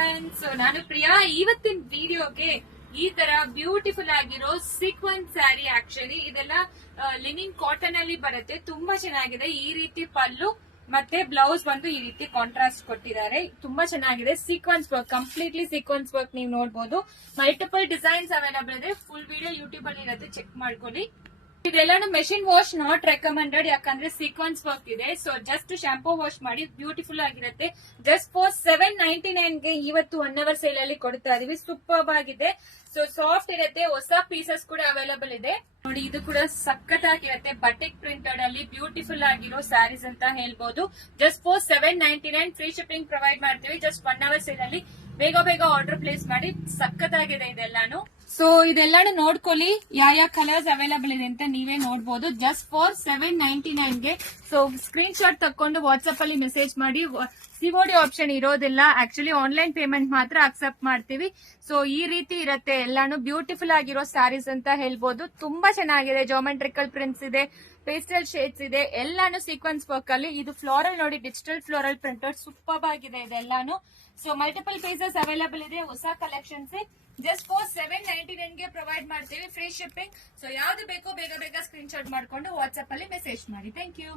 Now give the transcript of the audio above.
Friends, ನಾನು ಪ್ರಿಯಾ. ಇವತ್ತಿನ ವಿಡಿಯೋಗೆ ಈ ತರ ಬ್ಯೂಟಿಫುಲ್ ಆಗಿರೋ ಸೀಕ್ವೆನ್ಸ್ ಸ್ಯಾರಿ. ಆಕ್ಚುಲಿ ಇದೆಲ್ಲ ಲಿನಿನ್ ಕಾಟನ್ ಅಲ್ಲಿ ಬರುತ್ತೆ. ತುಂಬಾ ಚೆನ್ನಾಗಿದೆ. ಈ ರೀತಿ ಪಲ್ಲು ಮತ್ತೆ ಬ್ಲೌಸ್ ಬಂದು ಈ ರೀತಿ ಕಾಂಟ್ರಾಸ್ಟ್ ಕೊಟ್ಟಿದ್ದಾರೆ. ತುಂಬಾ ಚೆನ್ನಾಗಿದೆ. Sequence work, completely sequence work ನೀವು ನೋಡಬಹುದು. ಮಲ್ಟಿಪಲ್ ಡಿಸೈನ್ಸ್ ಅವೈಲಬಲ್ ಇದೆ. ಫುಲ್ ವಿಡಿಯೋ ಯೂಟ್ಯೂಬ್ ಅಲ್ಲಿ ಇರುತ್ತೆ, ಚೆಕ್ ಮಾಡ್ಕೊಳ್ಳಿ. ಇದೆಲ್ಲಾನು ಮೆಷಿನ್ ವಾಶ್ ನಾಟ್ ರೆಕಮೆಂಡೆಡ್, ಯಾಕಂದ್ರೆ ಸೀಕ್ವೆನ್ಸ್ ವರ್ಕ್ ಇದೆ. ಸೊ ಜಸ್ಟ್ ಶಾಂಪೂ ವಾಶ್ ಮಾಡಿ ಬ್ಯೂಟಿಫುಲ್ ಆಗಿರುತ್ತೆ. ಜಸ್ಟ್ ಫಾರ್ $7.99 ಗೆ ಇವತ್ತು 1 hour ಸೇಲ್ ಅಲ್ಲಿ ಕೊಡ್ತಾ ಇದೀವಿ. ಸೂಪರ್ ಆಗಿದೆ. ಸೊ ಸಾಫ್ಟ್ ಇರುತ್ತೆ. ಹೊಸ ಪೀಸಸ್ ಕೂಡ ಅವೈಲಬಲ್ ಇದೆ ನೋಡಿ. ಇದು ಕೂಡ ಸಖತ್ ಆಗಿರುತ್ತೆ. ಬಟೆಕ್ ಪ್ರಿಂಟೆಡ್ ಅಲ್ಲಿ ಬ್ಯೂಟಿಫುಲ್ ಆಗಿರೋ ಸ್ಯಾರೀಸ್ ಅಂತ ಹೇಳ್ಬೋದು. Just for $7.99 free shipping provide ಮಾಡ್ತೀವಿ. ಜಸ್ಟ್ 1 hour ಸೇಲ್ ಅಲ್ಲಿ ಬೇಗ ಬೇಗ ಆರ್ಡರ್ ಪ್ಲೇಸ್ ಮಾಡಿ. ಸಖತ್ ಆಗಿದೆ ಇದೆಲ್ಲಾನು. ಸೊ ಇದೆಲ್ಲಾನು ನೋಡ್ಕೊಳ್ಳಿ, ಯಾವ ಕಲರ್ಸ್ ಅವೈಲಬಲ್ ಇದೆ ಅಂತ ನೀವೇ ನೋಡಬಹುದು. ಜಸ್ಟ್ ಫಾರ್ $7.99 ಗೆ. ಸೊ ಸ್ಕ್ರೀನ್ ಶಾಟ್ ತಕೊಂಡು ವಾಟ್ಸ್ಆಪ್ ಅಲ್ಲಿ ಮೆಸೇಜ್ ಮಾಡಿ. ಸಿಒಡಿ ಆಪ್ಷನ್ ಇರೋದಿಲ್ಲ. ಆಕ್ಚುಲಿ ಆನ್ಲೈನ್ ಪೇಮೆಂಟ್ ಮಾತ್ರ ಅಕ್ಸೆಪ್ಟ್ ಮಾಡ್ತೀವಿ. ಸೊ ಈ ರೀತಿ ಇರುತ್ತೆ ಎಲ್ಲಾನು. ಬ್ಯೂಟಿಫುಲ್ ಆಗಿರೋ ಸ್ಯಾರೀಸ್ ಅಂತ ಹೇಳ್ಬೋದು. ತುಂಬಾ ಚೆನ್ನಾಗಿದೆ. ಜಾಮೆಟ್ರಿಕಲ್ ಪ್ರಿಂಟ್ಸ್ ಇದೆ, ಪೇಸ್ಟಲ್ ಶೇಡ್ಸ್ ಇದೆ, ಎಲ್ಲಾನು ಸೀಕ್ವೆನ್ಸ್ ವರ್ಕ್ ಅಲ್ಲಿ. ಇದು ಫ್ಲೋರಲ್ ನೋಡಿ, ಡಿಜಿಟಲ್ ಫ್ಲೋರಲ್ ಪ್ರಿಂಟೆಡ್. ಸೂಪರ್ ಆಗಿದೆ ಇದೆಲ್ಲಾನು. ಸೊ ಮಲ್ಟಿಪಲ್ ಪೀಸಸ್ ಅವೈಲಬಲ್ ಇದೆ. ಹೊಸ ಕಲೆಕ್ಷನ್ಸ್ ಜಸ್ಟ್ ಫಾರ್ $7.99 ಗೆ ಪ್ರೊವೈಡ್ ಮಾಡ್ತೀವಿ, ಫ್ರೀ ಶಿಪ್ಪಿಂಗ್. ಸೊ ಯಾವ್ದು ಬೇಕೋ ಬೇಗ ಬೇಗ ಸ್ಕ್ರೀನ್ ಶಾಟ್ ಮಾಡ್ಕೊಂಡು ವಾಟ್ಸ್ಆಪ್ ಅಲ್ಲಿ ಮೆಸೇಜ್ ಮಾಡಿ. Thank you.